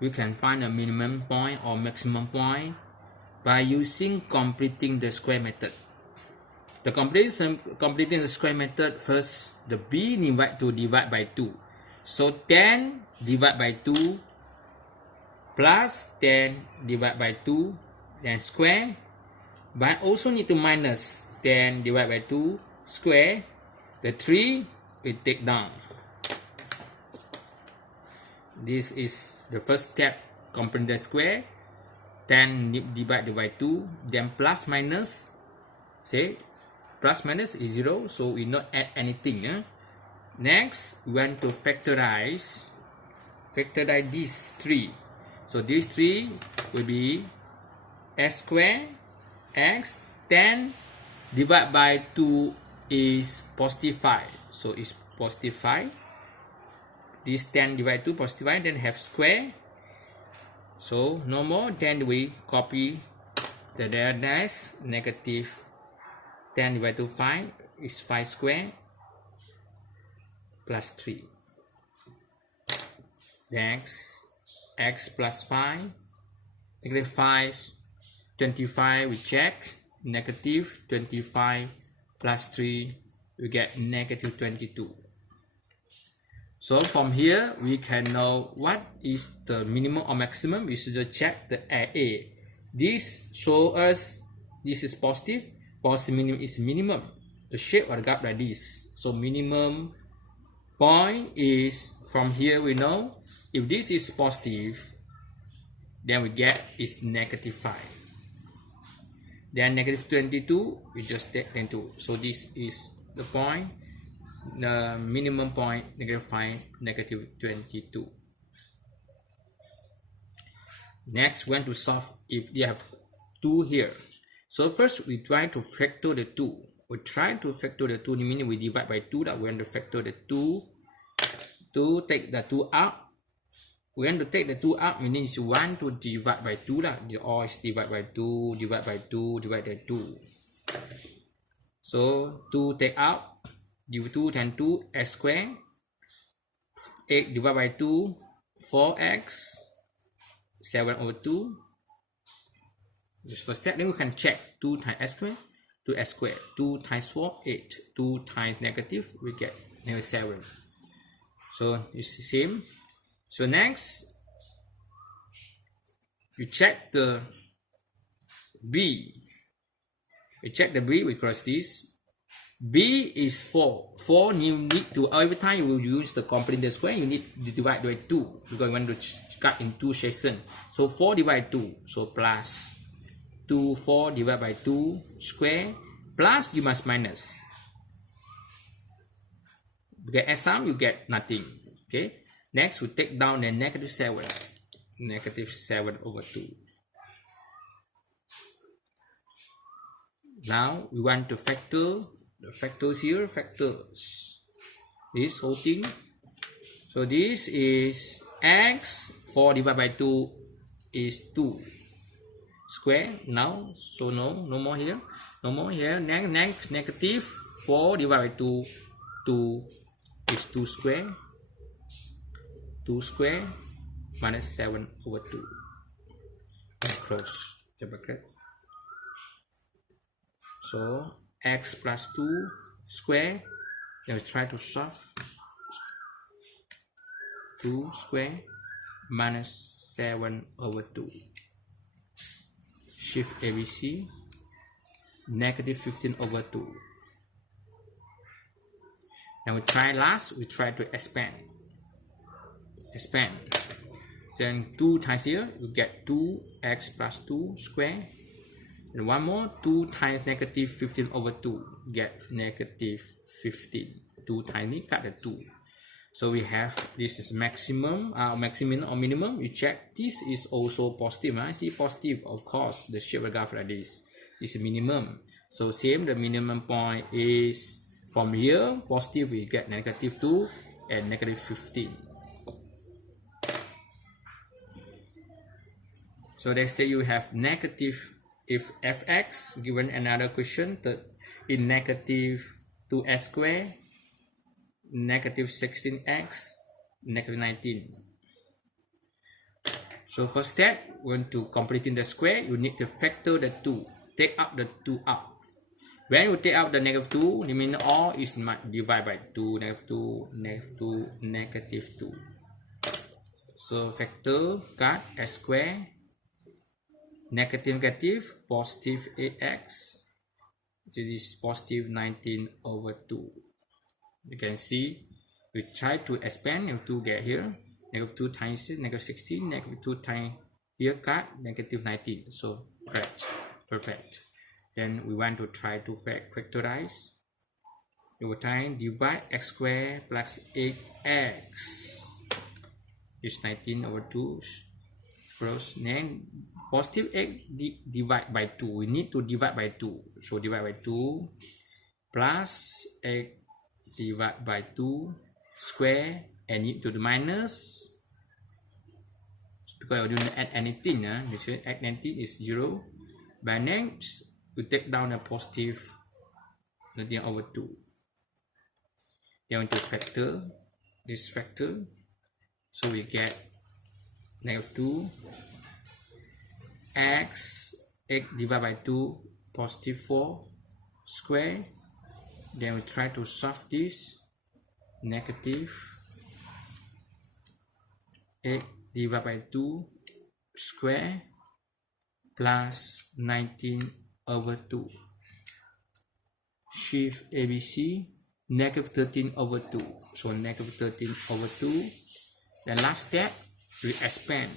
we can find a minimum point or maximum point by using completing the square method. The completing the square method, first the b divide by 2. So 10 divided by 2 plus 10 divided by 2, then square. But also need to minus 10 divided by 2 square. The 3 we take down. This is the first step, complete the square. 10 divided by 2, then plus minus. Say plus minus is 0, so we not add anything. Next, we want to factorize these 3. So these 3 will be x squared x 10 divided by 2 is positive 5. So it's positive 5. This 10 divided by 2 positive 5, then have square. So no more, then we copy the dash negative 10 divided by 2 5 is 5 square plus 3. Next, x plus 5, negative 5, 25 we check, negative 25 plus 3 we get negative 22. So from here we can know what is the minimum or maximum. We should just check the A. This show us this is positive. Positive minimum is minimum. The shape of the graph like this. So minimum point is from here we know if this is positive, then we get is negative 5. Then negative 22 we just take 22. So this is the point. The minimum point negative 5, negative 22. Next, we want to solve if they have 2 here. So first we try to factor the 2. We try to factor the 2, meaning we divide by 2, that we want to factor the 2. To take the 2 out. We want to take the 2 out, meaning you want to divide by 2 lah. Or is divide by 2, divide by 2, divide by 2. So 2 take out. Divided 2 times 2 x squared, 8 divided by 2 4x, 7 over 2. This first step. Then we can check 2 times x squared, 2x squared, 2 times 4 8, 2 times negative we get negative 7. So it's the same. So next you check the b. We check the b, we cross this. B is 4. 4 you need to, every time you will use the complete the square, you need to divide by 2 because you want to cut in 2 sections. So 4 divided by 2, so plus 2, 4 divided by 2 square, plus you must minus. Because as sum you get nothing. Okay. Next we take down the negative 7. Negative 7 over 2. Now we want to factor the factors here, factors this whole thing. So this is x, 4 divided by 2 is 2 square. Now so no more here, no more here. Next negative 4 divided by 2 is 2 square, 2 square minus 7 over 2. And close the bracket. So x plus 2 square, then we try to solve. 2 square minus 7 over 2. Shift ABC, negative 15 over 2. Now we try we try to expand. Then 2 times here, you get 2x plus 2 square. And one more, 2 times negative 15 over 2, get negative 15. 2 tiny, cut the 2. So we have, this is maximum or minimum. You check, this is also positive. I see positive, of course, the shape of the graph like this. This is minimum. So same, the minimum point is from here, positive we get negative 2 and negative 15. So they say you have negative, if fx given another question that in negative 2x squared, negative 16x, negative 19. So first step, we want to completing the square, you need to factor the 2. Take out the 2 out. When you take out the negative 2, the mean all is divided by 2, negative 2, negative 2, negative 2. So factor cut x square, negative negative, positive ax. So this is positive 19 over 2. You can see, we try to expand, negative 2 get here, negative 2 times negative 16, negative 2 times here cut, negative 19. So correct, perfect. Then we want to try to factorize. Over time, divide x square plus 8x is 19 over 2. Cross. Then positive x divide by 2. We need to divide by 2. So divide by 2 plus x divide by 2 square and need to the minus. Because you don't add anything, this add anything is 0. By next, we take down a positive 19 over 2. Then we to factor this factor. So we get negative 2 x divided by 2 positive 4 square. Then we try to solve this. Negative x divided by 2 square plus 19 over 2. Shift ABC, negative 13 over 2. So negative 13 over 2. The last step, we expand.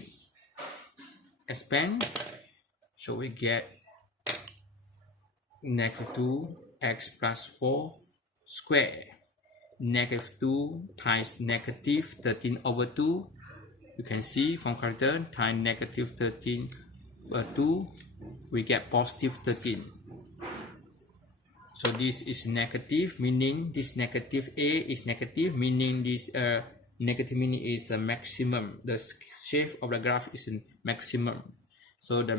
So we get negative 2x plus 4 square. Negative 2 times negative 13 over 2. You can see from calculator times negative 13 over 2, we get positive 13. So this is negative, meaning this negative A is negative, meaning this negative meaning is a maximum. The shape of the graph is a maximum. So the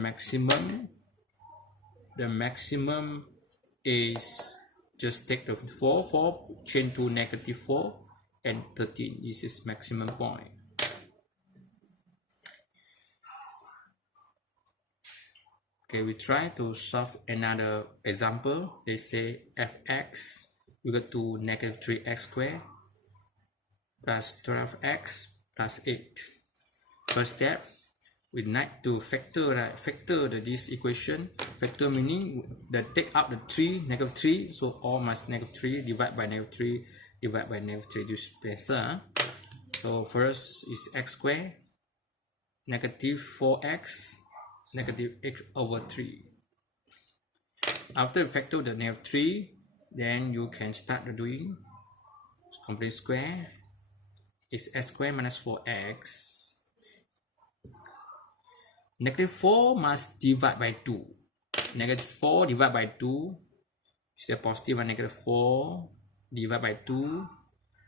maximum is just take the 4 change to negative 4 and 13. This is maximum point. Okay, we try to solve another example. They say fx equal to negative 3x squared plus 12x plus 8. First step, we need to factor this equation. Factor meaning that take out the 3, negative 3, so all must negative 3 divided by negative 3 divided by negative 3. This better. So first is x squared, negative 4x, negative x over 3. After you factor the negative 3, then you can start doing complete square. Is x squared minus 4x. Negative 4 must divide by 2. Negative 4 divided by 2 is a positive and negative 4 divided by 2.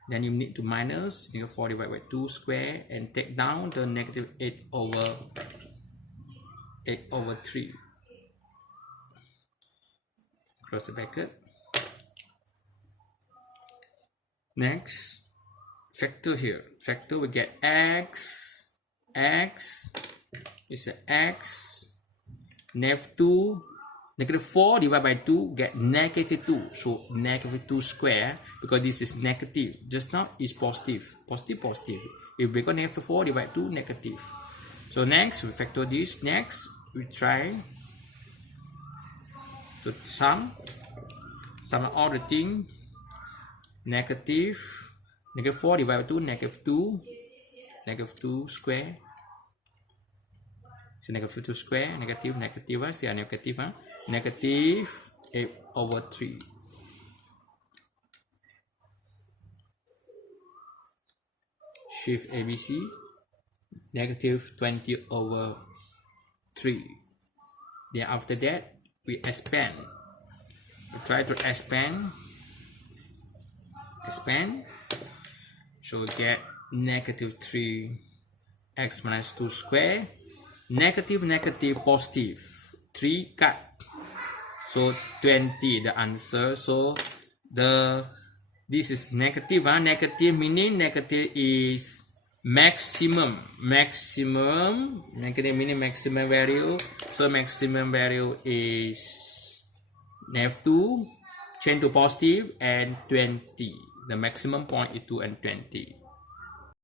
Then you need to minus negative 4 divided by 2 square and take down the negative 8 over 3. Close the bracket. Next, factor here. Factor we get x is a x, negative 2, negative 4 divided by 2 get negative 2. So negative 2 square, because this is negative. Just now is positive. Positive. If we got negative 4 divided by 2, negative. So next, we factor this. Next, we try to sum all the things. Negative 4 divided by 2, negative 2 square. So negative 2 square, negative, still negative, negative 8 over 3. Shift ABC, negative 20 over 3. Then after that, we expand. We try to expand. So we get negative 3x minus 2 square. Negative, positive. 3 cut. So 20 the answer. So this is negative. Negative meaning negative is maximum negative meaning maximum value, so maximum value is -2 change to positive and 20. The maximum point is 2 and 20.